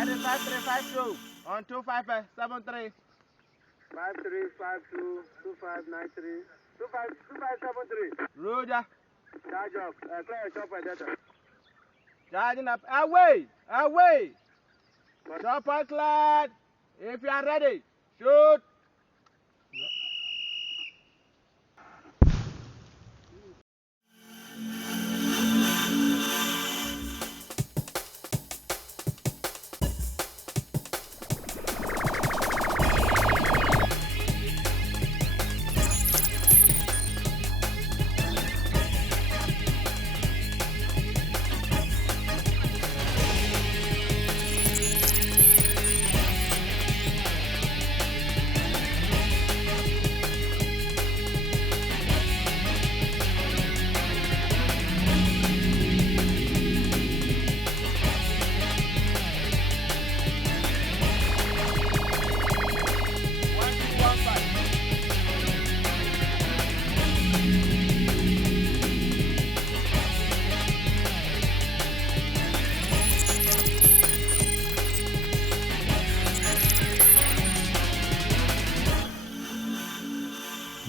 9352 on 2573. 5352 2593 2573. Roger. Charge up. Clear chopper data. Charging up. Away. Chopper cleared. If you are ready, shoot.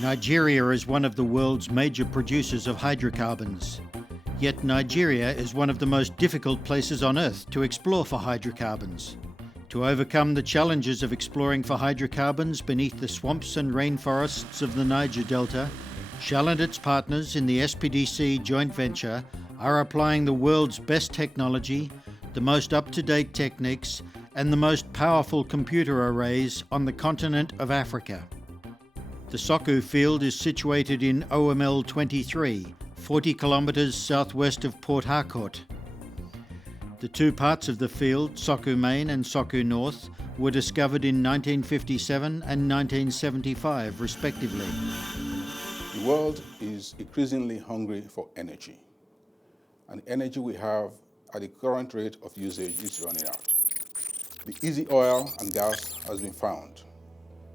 Nigeria is one of the world's major producers of hydrocarbons. Yet Nigeria is one of the most difficult places on Earth to explore for hydrocarbons. To overcome the challenges of exploring for hydrocarbons beneath the swamps and rainforests of the Niger Delta, Shell and its partners in the SPDC joint venture are applying the world's best technology, the most up-to-date techniques, and the most powerful computer arrays on the continent of Africa. The Soku field is situated in OML 23, 40 kilometers southwest of Port Harcourt. The two parts of the field, Soku Main and Soku North, were discovered in 1957 and 1975, respectively. The world is increasingly hungry for energy, and the energy we have at the current rate of usage is running out. The easy oil and gas has been found.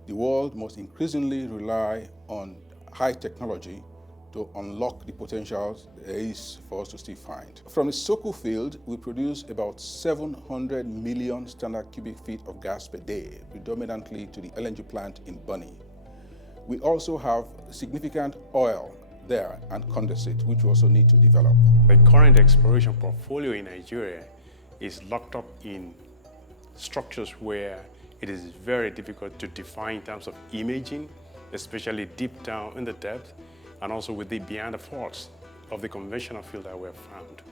The world must increasingly rely on high technology to unlock the potentials there is for us to still find. From the Soku field, we produce about 700 million standard cubic feet of gas per day, predominantly to the LNG plant in Bunny. We also have significant oil there and condensate, which we also need to develop. The current exploration portfolio in Nigeria is locked up in structures where it is very difficult to define in terms of imaging, especially deep down in the depth, and also with the beyond the faults of the conventional field that we have found.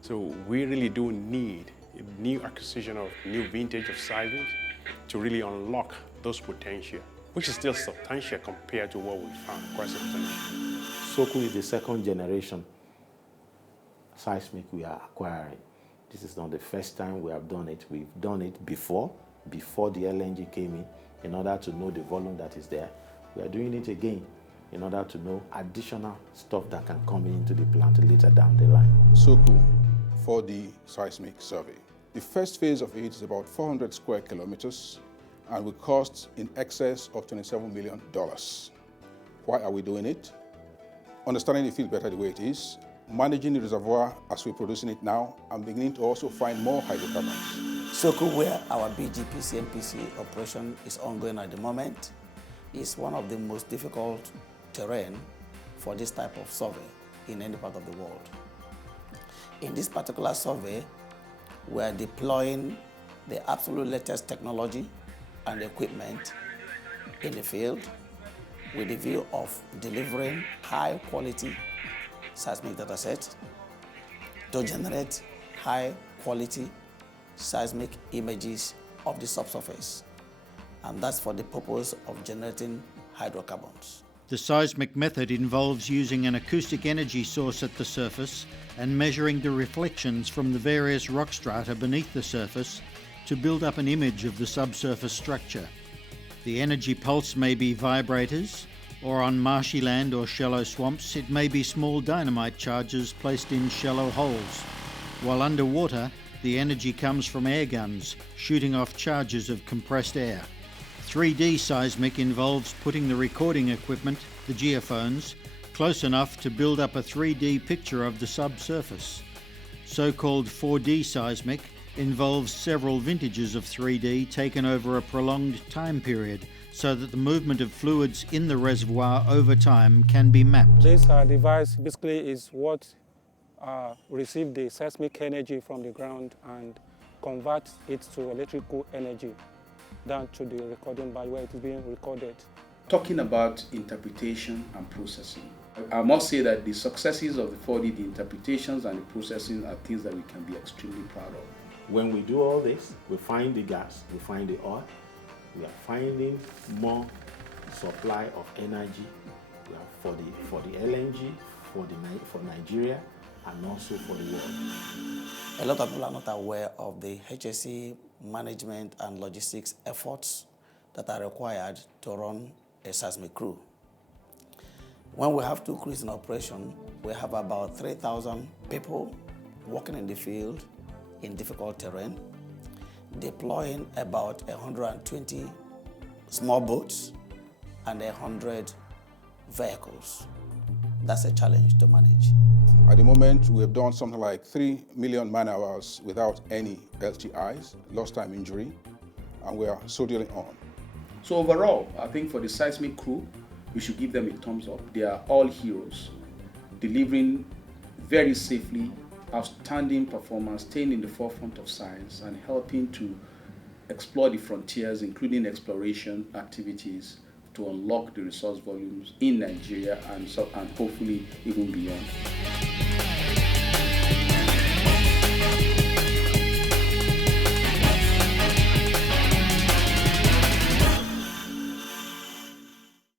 So we really do need a new acquisition of new vintage of seismic to really unlock those potential, which is still substantial compared to what we found, quite substantial. Soku is the second generation seismic we are acquiring. This is not the first time we have done it. We've done it before the LNG came in order to know the volume that is there. We are doing it again in order to know additional stuff that can come into the plant later down the line. Soku 4D seismic survey. The first phase of it is about 400 square kilometers and will cost in excess of $27 million. Why are we doing it? Understanding the field better the way it is, managing the reservoir as we're producing it now, and beginning to also find more hydrocarbons. Soku, where our BGPC MPC operation is ongoing at the moment, is one of the most difficult terrain for this type of survey in any part of the world. In this particular survey, we are deploying the absolute latest technology and equipment in the field with the view of delivering high quality seismic data set to generate high quality seismic images of the subsurface. And that's for the purpose of generating hydrocarbons. The seismic method involves using an acoustic energy source at the surface and measuring the reflections from the various rock strata beneath the surface to build up an image of the subsurface structure. The energy pulse may be vibrators, or on marshy land or shallow swamps, it may be small dynamite charges placed in shallow holes, while underwater, the energy comes from air guns, shooting off charges of compressed air. 3D seismic involves putting the recording equipment, the geophones, close enough to build up a 3D picture of the subsurface. So-called 4D seismic involves several vintages of 3D taken over a prolonged time period so that the movement of fluids in the reservoir over time can be mapped. This device basically is what receives the seismic energy from the ground and converts it to electrical energy down to the recording by where it is being recorded. Talking about interpretation and processing, I must say that the successes of the 4D, the interpretations and the processing are things that we can be extremely proud of. When we do all this, we find the gas, we find the oil, we are finding more supply of energy for the LNG, for Nigeria, and also for the world. A lot of people are not aware of the HSE management and logistics efforts that are required to run a seismic crew. When we have 2 crews in operation, we have about 3,000 people working in the field in difficult terrain, deploying about 120 small boats and 100 vehicles. That's a challenge to manage. At the moment, we have done something like 3 million man-hours without any LTIs, lost time injury, and we are soldiering on. So overall, I think for the seismic crew, we should give them a thumbs up. They are all heroes, delivering very safely, outstanding performance, staying in the forefront of science and helping to explore the frontiers, including exploration activities to unlock the resource volumes in Nigeria and hopefully even beyond.